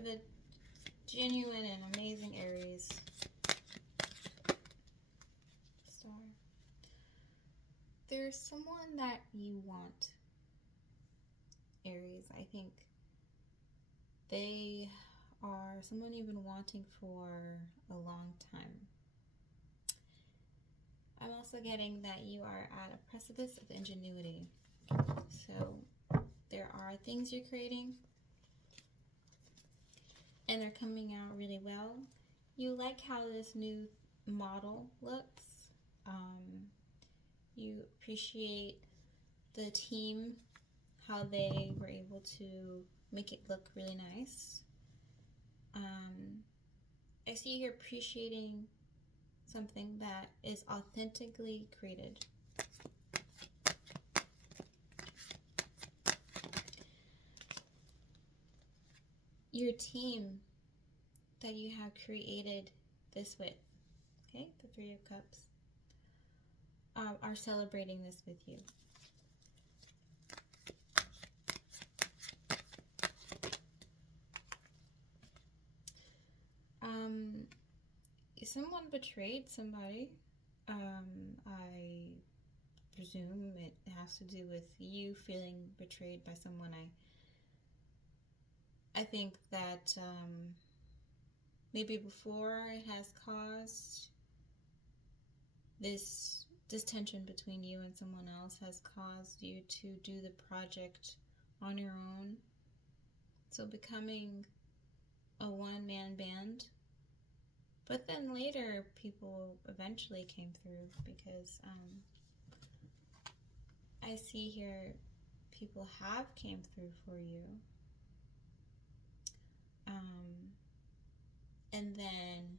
the genuine and amazing Aries. Star. There's someone that you want, Aries. I think they are someone you've been wanting for a long time. I'm also getting that you are at a precipice of ingenuity. So there are things you're creating and they're coming out really well. You like how this new model looks. You appreciate the team, how they were able to make it look really nice. I see you're appreciating something that is authentically created. Your team that you have created this with, okay, the Three of Cups, are celebrating this with you. Someone betrayed somebody. I presume it has to do with you feeling betrayed by someone. I think that maybe before it has caused this tension between you and someone else has caused you to do the project on your own. So becoming a one-man band. But then later, people eventually came through because I see here people have came through for you. And then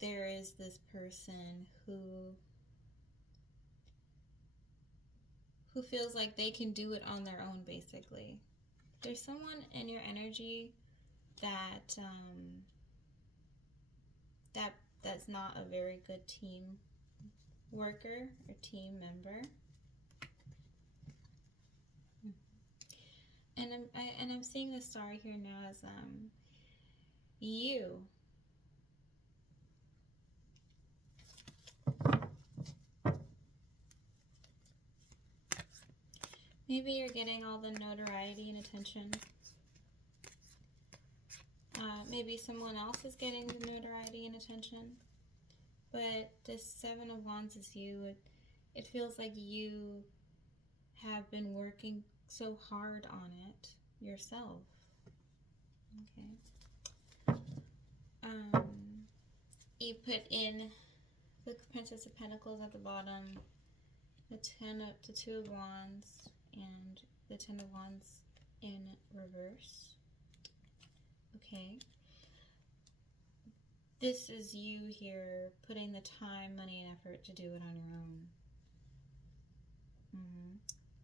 there is this person who feels like they can do it on their own, basically. There's someone in your energy that that's not a very good team worker or team member. And I'm seeing the star here now as you. Maybe you're getting all the notoriety and attention. Maybe someone else is getting the notoriety and attention. But this Seven of Wands is you. It feels like you have been working so hard on it yourself. Okay. You put in the Princess of Pentacles at the bottom, the Two of Wands, and the Ten of Wands in reverse. Okay. This is you here putting the time, money, and effort to do it on your own.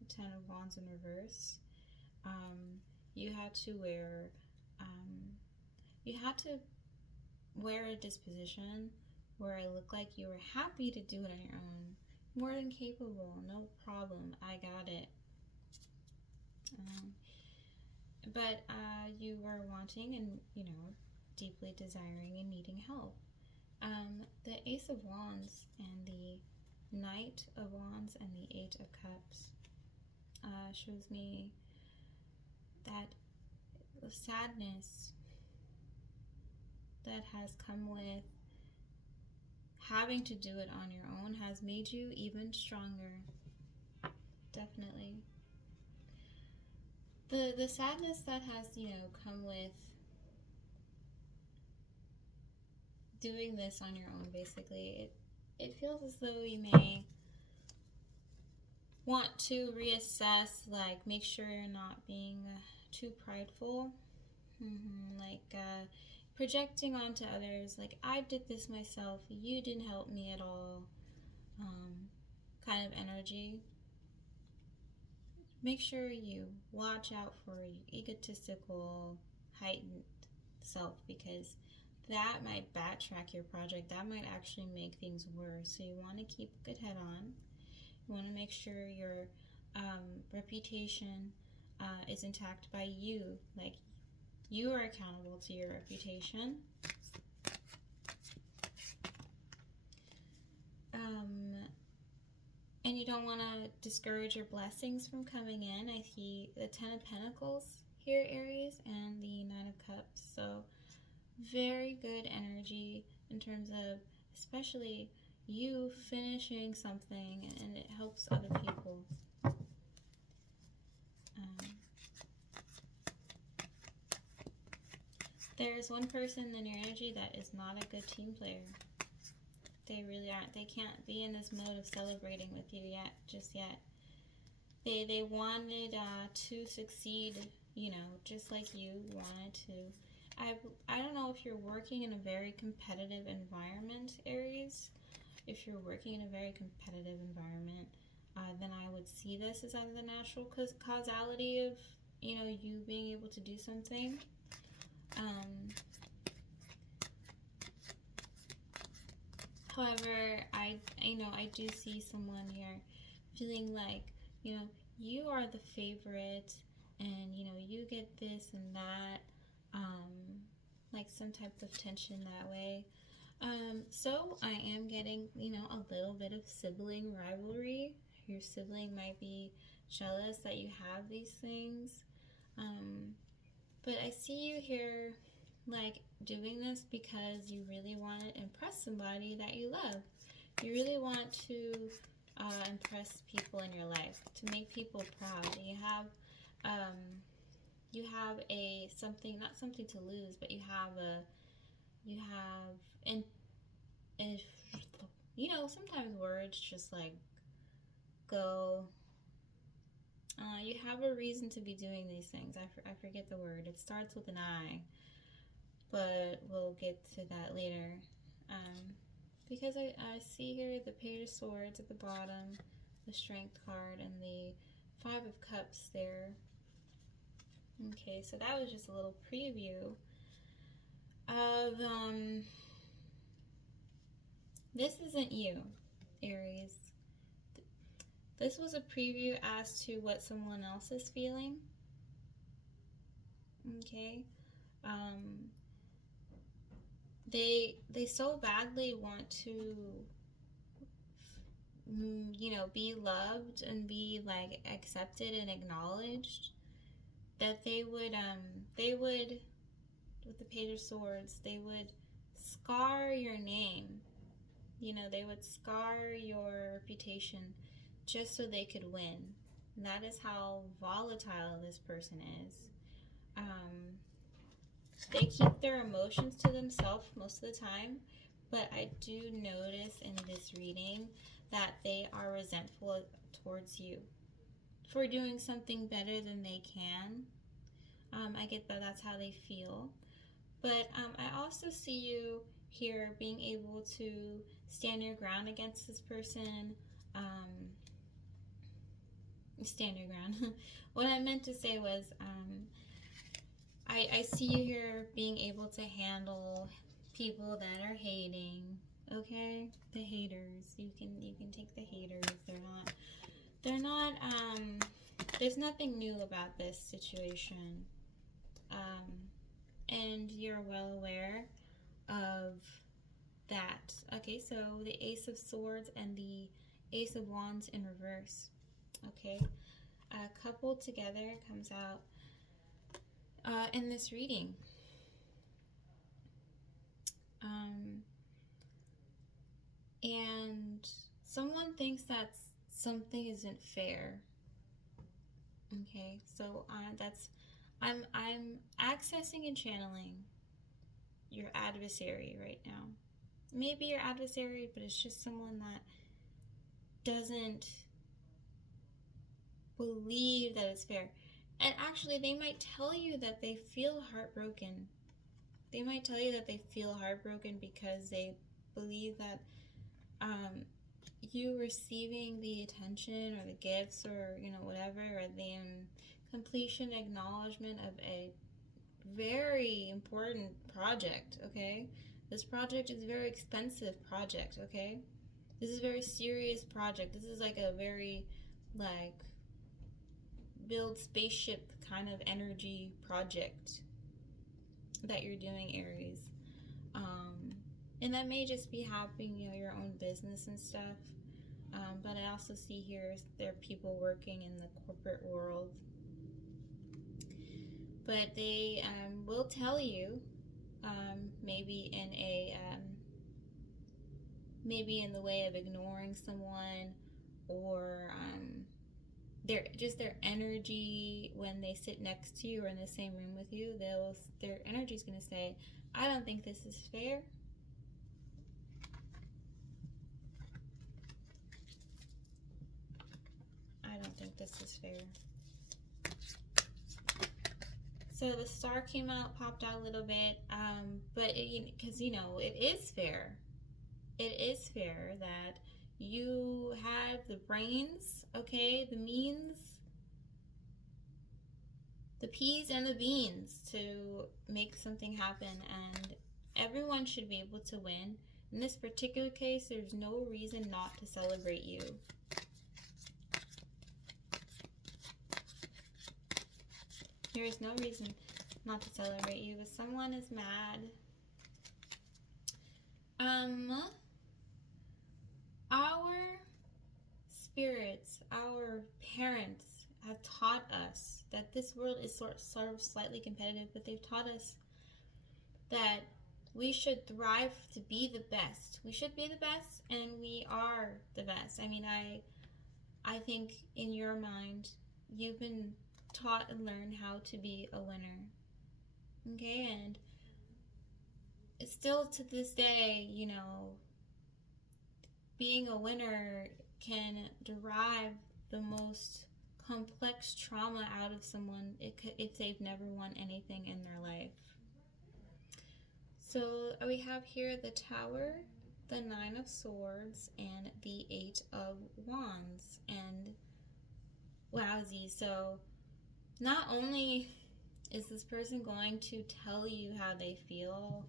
The Ten of Wands in reverse. You had to wear a disposition where it looked like you were happy to do it on your own. More than capable, no problem, I got it. But you were wanting and, deeply desiring and needing help. The Ace of Wands and the Knight of Wands and the Eight of Cups shows me that the sadness that has come with having to do it on your own has made you even stronger. Definitely. The sadness that has, come with doing this on your own, basically, it feels as though you may want to reassess, like make sure you're not being too prideful, projecting onto others, like I did this myself, you didn't help me at all, kind of energy. Make sure you watch out for your egotistical, heightened self, because that might backtrack your project. That might actually make things worse. So you want to keep a good head on. You want to make sure your reputation is intact by you. Like, You are accountable to your reputation. And you don't want to discourage your blessings from coming in. I see the Ten of Pentacles here, Aries, and the Nine of Cups. So very good energy in terms of especially you finishing something, and it helps other people. There's one person in your energy that is not a good team player. They really aren't. They can't be in this mode of celebrating with you yet, just yet. They wanted to succeed, you know, just like you wanted to. I don't know if you're working in a very competitive environment, Aries. If you're working in a very competitive environment, then I would see this as either the natural causality of, you know, you being able to do something. However, I do see someone here feeling like, you know, you are the favorite, and, you know, you get this and that, like some type of tension that way. So I am getting, you know, a little bit of sibling rivalry. Your sibling might be jealous that you have these things. But I see you here like doing this because you really want to impress somebody that you love. You really want to impress people in your life, to make people proud. You have a something, not something to lose, but you have you know, sometimes words just like go. You have a reason to be doing these things. I forget the word. It starts with an I, but we'll get to that later. Because I see here the Page of Swords at the bottom, the Strength card, and the Five of Cups there. Okay, so that was just a little preview of, this isn't you, Aries. This was a preview as to what someone else is feeling. Okay. They so badly want to, you know, be loved and be like accepted and acknowledged, that they would with the Page of Swords, they would scar your name. You know, they would scar your reputation just so they could win. And that is how volatile this person is. They keep their emotions to themselves most of the time, but I do notice in this reading that they are resentful towards you for doing something better than they can. I get that that's how they feel. But I also see you here being able to stand your ground against this person. Stand your ground. What I meant to say was, I see you here being able to handle people that are hating. Okay, the haters. You can take the haters. They're not. There's nothing new about this situation. And you're well aware of that. Okay, so the Ace of Swords and the Ace of Wands in reverse. Okay, coupled together comes out in this reading. And someone thinks that something isn't fair. Okay, so I'm accessing and channeling your adversary right now. Maybe your adversary, but it's just someone that doesn't believe that it's fair. And actually, they might tell you that they feel heartbroken. They might tell you that they feel heartbroken because they believe that you receiving the attention or the gifts or, you know, whatever, or the completion acknowledgement of a very important project, okay? This project is a very expensive project, okay? This is a very serious project. This is like a very, like, build spaceship kind of energy project. that you're doing, Aries. And that may just be happening, you know, your own business and stuff. But I also see here there are people working in the corporate world. But they will tell you, maybe in the way of ignoring someone, or their energy when they sit next to you or in the same room with you. Their energy is going to say, "I don't think this is fair." I don't think this is fair. So the star came out, popped out a little bit, but because you know it is fair. It is fair that you have the brains, okay, the means, the peas and the beans to make something happen, and everyone should be able to win. In this particular case, there's no reason not to celebrate you. There is no reason not to celebrate you, but someone is mad. Our spirits, our parents have taught us that this world is sort of slightly competitive, but they've taught us that we should thrive to be the best. We should be the best, and we are the best. I mean, I think in your mind, you've been taught and learned how to be a winner. Okay, and it's still to this day, you know, being a winner can derive the most complex trauma out of someone if they've never won anything in their life. So we have here the Tower, the Nine of Swords, and the Eight of Wands. And wowzy, so not only is this person going to tell you how they feel,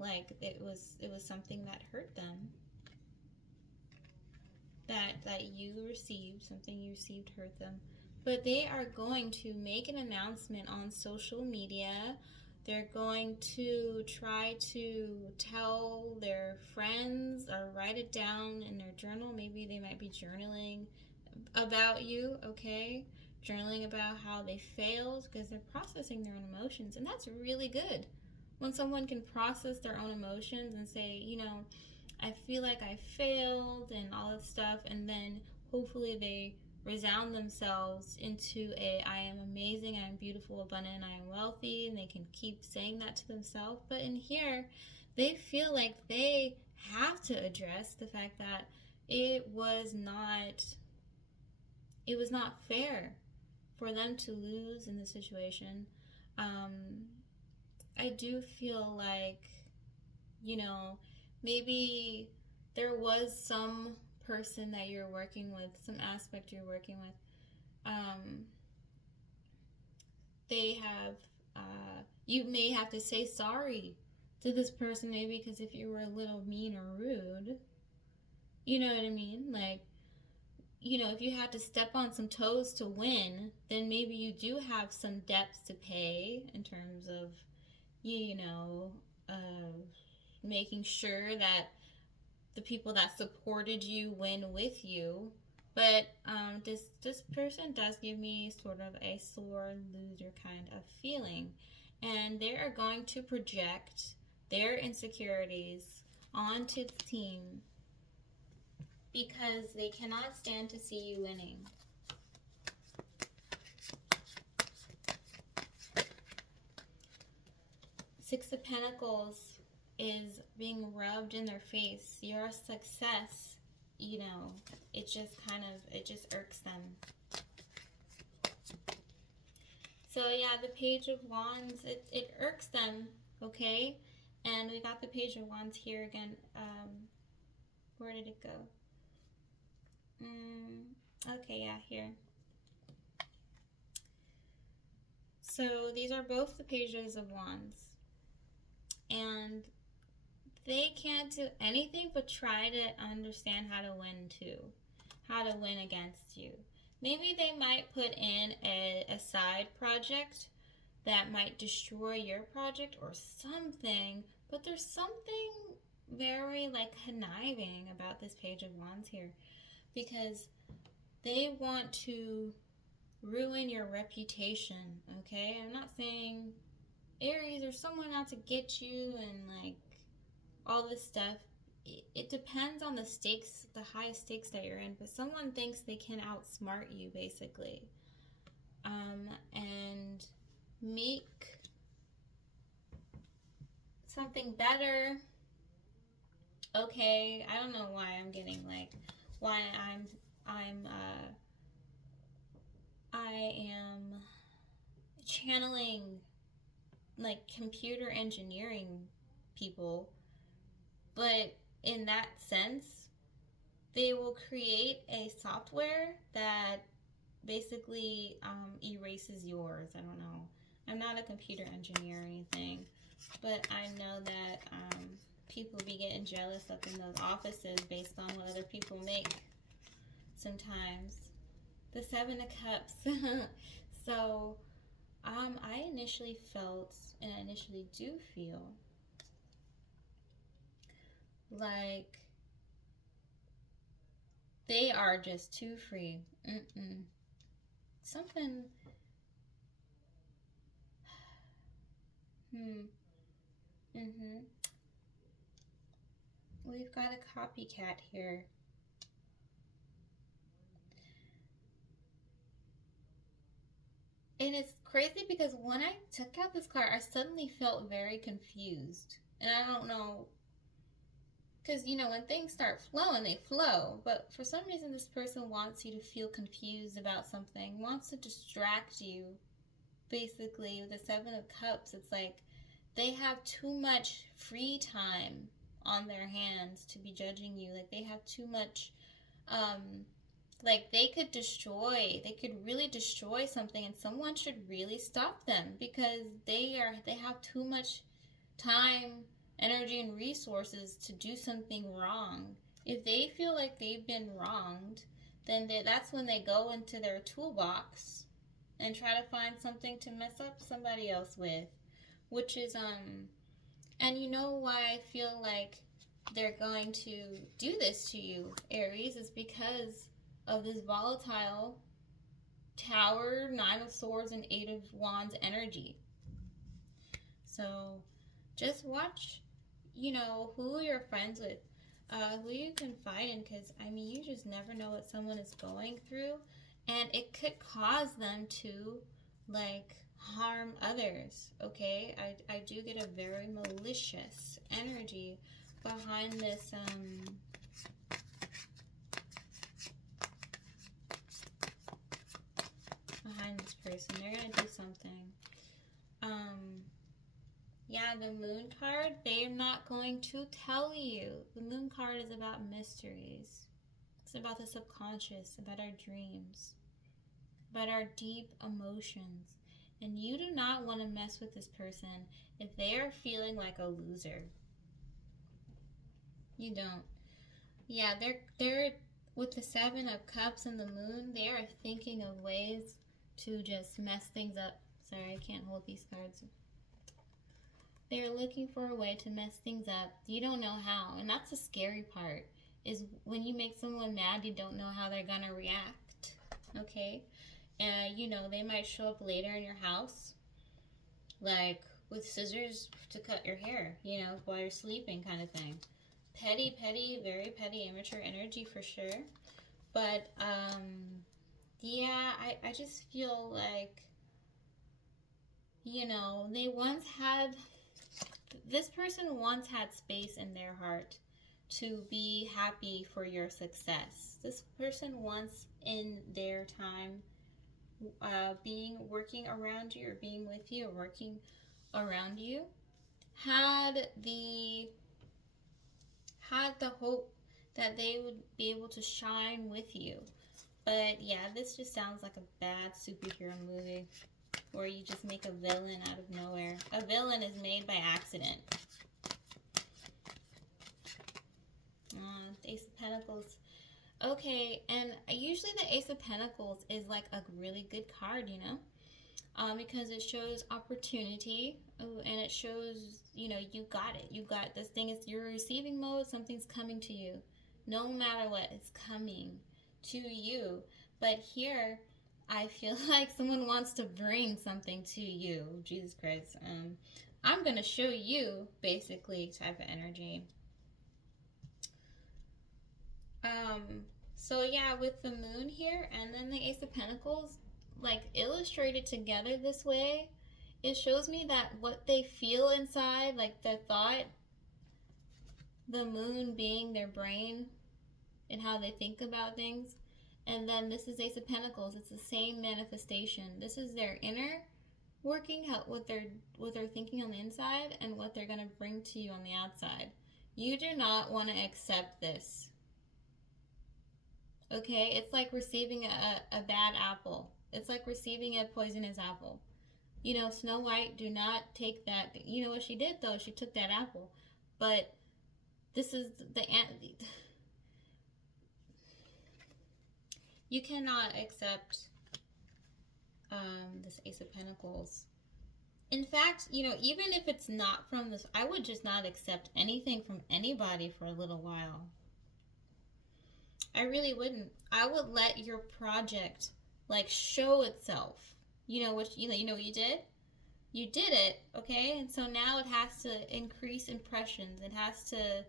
like it was something that hurt them, that you received, something you received hurt them, but they are going to make an announcement on social media. They're going to try to tell their friends or write it down in their journal. Maybe they might be journaling about you, okay? Journaling about how they failed, because they're processing their own emotions, and that's really good. When someone can process their own emotions and say, you know, I feel like I failed and all that stuff, and then hopefully they resound themselves into I am amazing, I am beautiful, abundant, I am wealthy, and they can keep saying that to themselves. But in here, they feel like they have to address the fact that it was not fair for them to lose in the situation. I do feel like, you know, maybe there was some person that you're working with, some aspect you're working with, they have, you may have to say sorry to this person, maybe because if you were a little mean or rude, you know what I mean? Like, you know, if you had to step on some toes to win, then maybe you do have some debts to pay in terms of, you know, making sure that the people that supported you win with you. But this person does give me sort of a sore loser kind of feeling, and they are going to project their insecurities onto the team because they cannot stand to see you winning. Six of Pentacles is being rubbed in their face. Your success, you know, it just irks them. So yeah, the Page of Wands, it irks them, okay? And we got the Page of Wands here again. Where did it go? Okay, yeah, here. So these are both the Pages of Wands. And they can't do anything but try to understand how to win too. How to win against you. Maybe they might put in a side project that might destroy your project or something. But there's something very like conniving about this Page of Wands here, because they want to ruin your reputation, okay? I'm not saying Aries or someone out to get you and like all this stuff. It depends on the stakes, the high stakes that you're in, but someone thinks they can outsmart you basically, and make something better. Okay, I don't know why I'm getting like, why I am channeling like computer engineering people, but in that sense, they will create a software that basically erases yours. I don't know. I'm not a computer engineer or anything, but I know that people be getting jealous up in those offices based on what other people make sometimes. The Seven of Cups. So I initially felt, and I initially do feel, like they are just too free. Something. We've got a copycat here. And it's crazy because when I took out this card, I suddenly felt very confused. And I don't know, because, you know, when things start flowing, they flow. But for some reason, this person wants you to feel confused about something, wants to distract you. Basically, with the Seven of Cups, it's like they have too much free time on their hands to be judging you. Like they have too much, like they could really destroy something, and someone should really stop them because they have too much time, energy, and resources to do something wrong. If they feel like they've been wronged, then that's when they go into their toolbox and try to find something to mess up somebody else with, which is and you know why I feel like they're going to do this to you, Aries, is because of this volatile Tower, Nine of Swords, and Eight of Wands energy. So just watch, you know, who you're friends with, who you confide in, because, I mean, you just never know what someone is going through, and it could cause them to, like, harm others, okay? I do get a very malicious energy behind this, person. They're gonna do something. Yeah, the Moon card, they're not going to tell you. The Moon card is about mysteries. It's about the subconscious, about our dreams, about our deep emotions. And you do not want to mess with this person if they are feeling like a loser. You don't. Yeah, they're with the Seven of Cups and the Moon, they are thinking of ways to just mess things up. Sorry, I can't hold these cards. They're looking for a way to mess things up. You don't know how. And that's the scary part, is when you make someone mad, you don't know how they're going to react. Okay? And, you know, they might show up later in your house, like with scissors to cut your hair, you know, while you're sleeping kind of thing. Petty, very petty, immature energy for sure. But, yeah, I just feel like, you know, this person once had space in their heart to be happy for your success. This person once in their time working around you, or being with you, or working around you, had the hope that they would be able to shine with you. But yeah, this just sounds like a bad superhero movie where you just make a villain out of nowhere. A villain is made by accident. Ace of Pentacles. Okay, and usually the Ace of Pentacles is like a really good card, you know? because it shows opportunity. And it shows, you know, you got it. You got this thing. Is you're receiving mode. Something's coming to you. No matter what, it's coming to you. But here, I feel like someone wants to bring something to you. Jesus Christ. I'm going to show you, basically, type of energy. So yeah, with the moon here and then the Ace of Pentacles, like illustrated together this way, it shows me that what they feel inside, like their thought, the moon being their brain and how they think about things. And then this is Ace of Pentacles. It's the same manifestation. This is their inner working, what they're thinking on the inside and what they're going to bring to you on the outside. You do not want to accept this. Okay? It's like receiving a bad apple. It's like receiving a poisonous apple. You know, Snow White, do not take that. You know what she did, though? She took that apple. But this is you cannot accept this Ace of Pentacles. In fact, you know, even if it's not from this, I would just not accept anything from anybody for a little while. I really wouldn't. I would let your project, like, show itself. You know what you know what you did? You did it, okay? And so now it has to increase impressions. It has to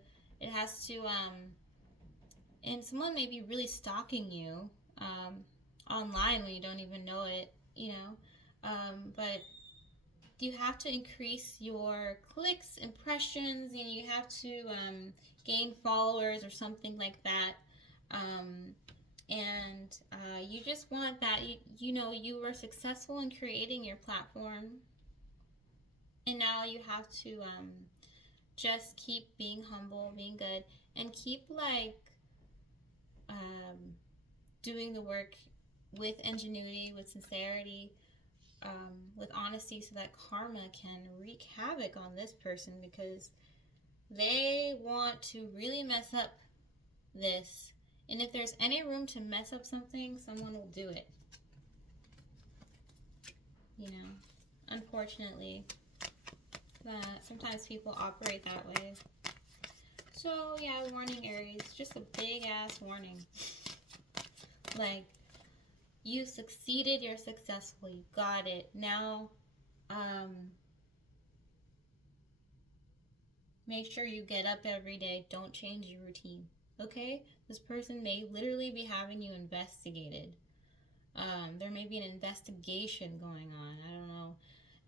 and someone may be really stalking you online when you don't even know it, you know. But you have to increase your clicks, impressions, and you have to gain followers or something like that. You just want that. You know, you were successful in creating your platform, and now you have to just keep being humble, being good, and keep like doing the work with ingenuity, with sincerity, with honesty, so that karma can wreak havoc on this person, because they want to really mess up this. And if there's any room to mess up something, someone will do it. You know, unfortunately, that sometimes people operate that way. So yeah, warning Aries, just a big ass warning. Like, you succeeded, you're successful, you got it. Now, make sure you get up every day. Don't change your routine. Okay? This person may literally be having you investigated. There may be an investigation going on. I don't know.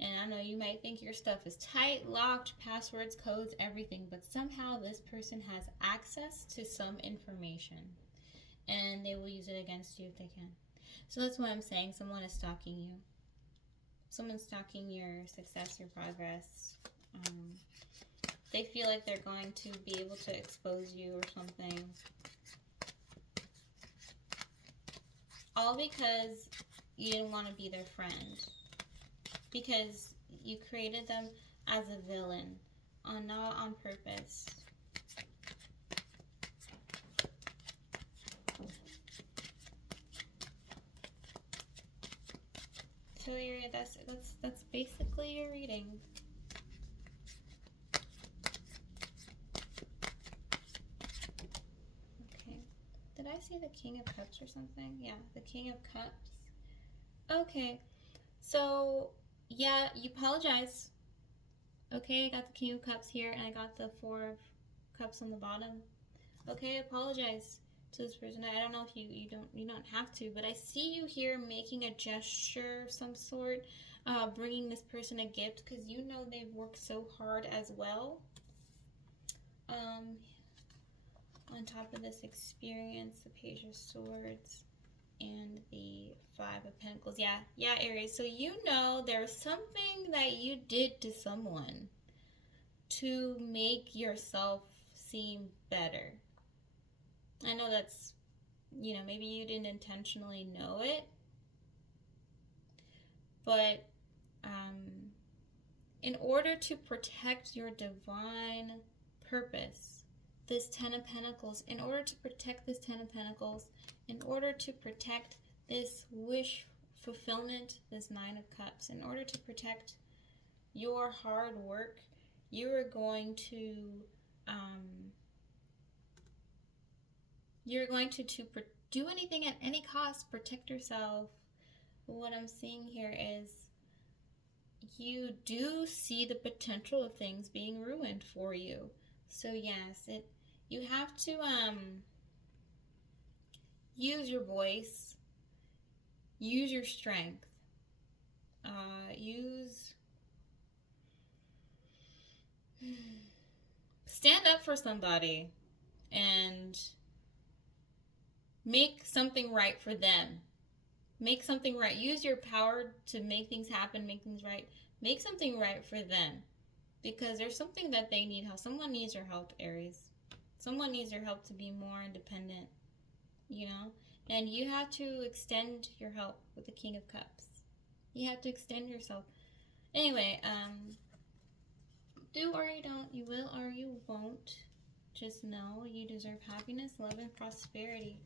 And I know you might think your stuff is tight, locked, passwords, codes, everything, but somehow this person has access to some information, and they will use it against you if they can. So that's why I'm saying someone is stalking you. Someone's stalking your success, your progress. They feel like they're going to be able to expose you or something. All because you didn't want to be their friend. Because you created them as a villain, not on purpose. So that's basically your reading. Okay. Did I see the King of Cups or something? Yeah, the King of Cups. Okay. So, yeah, you apologize. Okay, I got the King of Cups here, and I got the Four of Cups on the bottom. Okay, apologize to this person. I don't know if you don't have to, but I see you here making a gesture of some sort, bringing this person a gift, because you know they've worked so hard as well. On top of this experience, the Page of Swords and the Five of Pentacles. Yeah, Aries. So you know there's something that you did to someone to make yourself seem better. I know that's, you know, maybe you didn't intentionally know it, but in order to protect your divine purpose, this Ten of Pentacles, in order to protect this Ten of Pentacles, in order to protect this wish fulfillment, this Nine of Cups. In order to protect your hard work, you are going to do anything at any cost, protect yourself. What I'm seeing here is you do see the potential of things being ruined for you. So yes, you have to use your voice, use your strength, stand up for somebody and make something right for them. Make something right. Use your power to make things happen, make things right. Make something right for them. Because there's something that they need help. Someone needs your help, Aries. Someone needs your help to be more independent, you know? And you have to extend your help with the King of Cups. You have to extend yourself. Anyway, do or you don't. You will or you won't. Just know you deserve happiness, love, and prosperity.